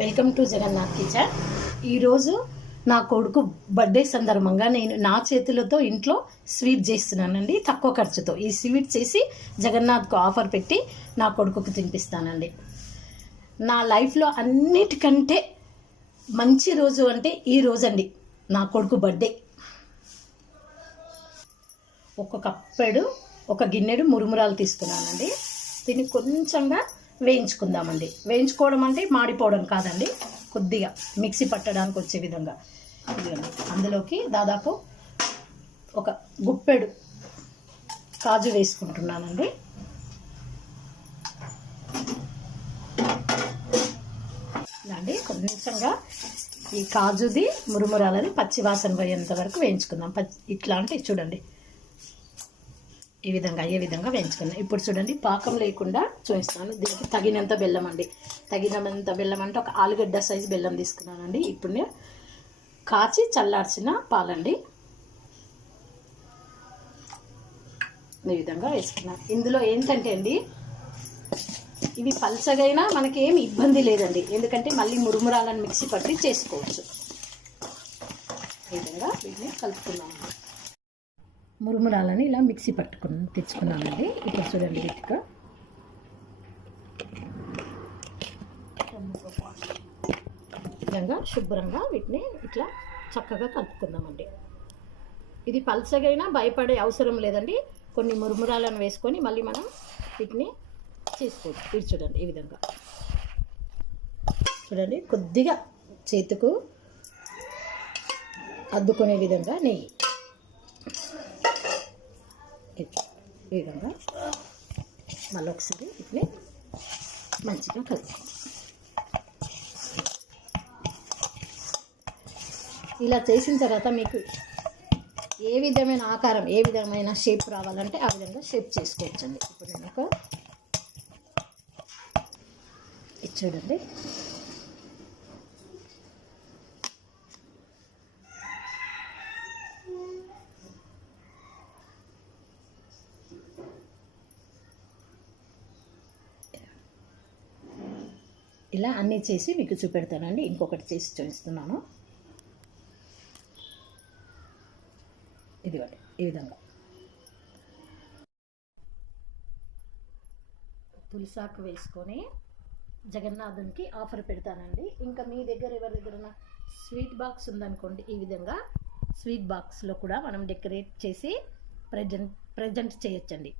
Welcome to Jagannadh kitchen. ఈరోజు నా కొడుకు బర్త్డే సందర్భంగా నేను నా చేతులతో ఇంట్లో స్వీట్ చేస్తున్నానండి. తక్కువ ఖర్చుతో ఈ స్వీట్ చేసి జగన్నాథ్కు ఆఫర్ పెట్టి నా కొడుకుకు తినిపిస్తానండి. నా లైఫ్లో అన్నిటికంటే మంచి రోజు అంటే ఈ రోజండి, నా కొడుకు బర్త్డే. ఒక గిన్నెడు మురుమురాలు తీసుకున్నానండి. దీన్ని కొంచెంగా వేయించుకుందామండి. వేయించుకోవడం అంటే మాడిపోవడం కాదండి, కొద్దిగా మిక్సీ పట్టడానికి వచ్చే విధంగా. అందులోకి దాదాపు ఒక గుప్పెడు కాజు వేసుకుంటున్నానండి. అండి కొంచెంగా ఈ కాజుది మురుమురాలని పచ్చివాసన పోయేంత వరకు వేయించుకుందాం. ఇట్లా అంటే చూడండి, ఈ విధంగా అయ్యే విధంగా వేయించుకుందాం. ఇప్పుడు చూడండి, పాకం లేకుండా చూపిస్తాను. దీనికి తగినంత బెల్లం అండి. తగినంత బెల్లం అంటే ఒక ఆలుగడ్డ సైజు బెల్లం తీసుకున్నానండి. ఇప్పుడు నేను కాచి చల్లార్చిన పాలండి ఈ విధంగా వేసుకున్నాను. ఇందులో ఏంటంటే అండి, ఇవి పల్చగైనా మనకి ఏమి ఇబ్బంది లేదండి, ఎందుకంటే మళ్ళీ మురుమురాలను మిక్సీ పట్టి చేసుకోవచ్చు. ఈ విధంగా వీటిని కలుపుకున్నాము. మురుమురాలని ఇలా మిక్సీ తెచ్చుకున్నానండి. ఇప్పుడు చూడండి, వీటిగా విధంగా శుభ్రంగా వీటిని ఇట్లా చక్కగా కలుపుకుందామండి. ఇది పల్చగైనా భయపడే అవసరం లేదండి. కొన్ని మురుమురాలను వేసుకొని మళ్ళీ మనం వీటిని చేసుకోవచ్చు. ఇది చూడండి, ఈ విధంగా చూడండి, కొద్దిగా చేతుకు అద్దుకునే విధంగా నెయ్యి ఈ విధంగా మళ్ళీ ఒకసారి వీటిని మంచిగా కలుపుకోండి. ఇలా చేసిన తర్వాత మీకు ఏ విధమైన ఆకారం, ఏ విధమైన షేప్ రావాలంటే ఆ విధంగా షేప్ చేసుకోవచ్చండి. ఇప్పుడు నేను ఇది చూడండి, ఇలా అన్నీ చేసి మీకు చూపెడతానండి. ఇంకొకటి చేసి చూపిస్తున్నాను. ఇదిగోండి, ఈ విధంగా తులసాకు వేసుకొని జగన్నాథునికి ఆఫర్ పెడతానండి. ఇంకా మీ దగ్గర ఎవరి దగ్గర స్వీట్ బాక్స్ ఉందనుకోండి, ఈ విధంగా స్వీట్ బాక్స్లో కూడా మనం డెకరేట్ చేసి ప్రజెంట్ చేయొచ్చండి.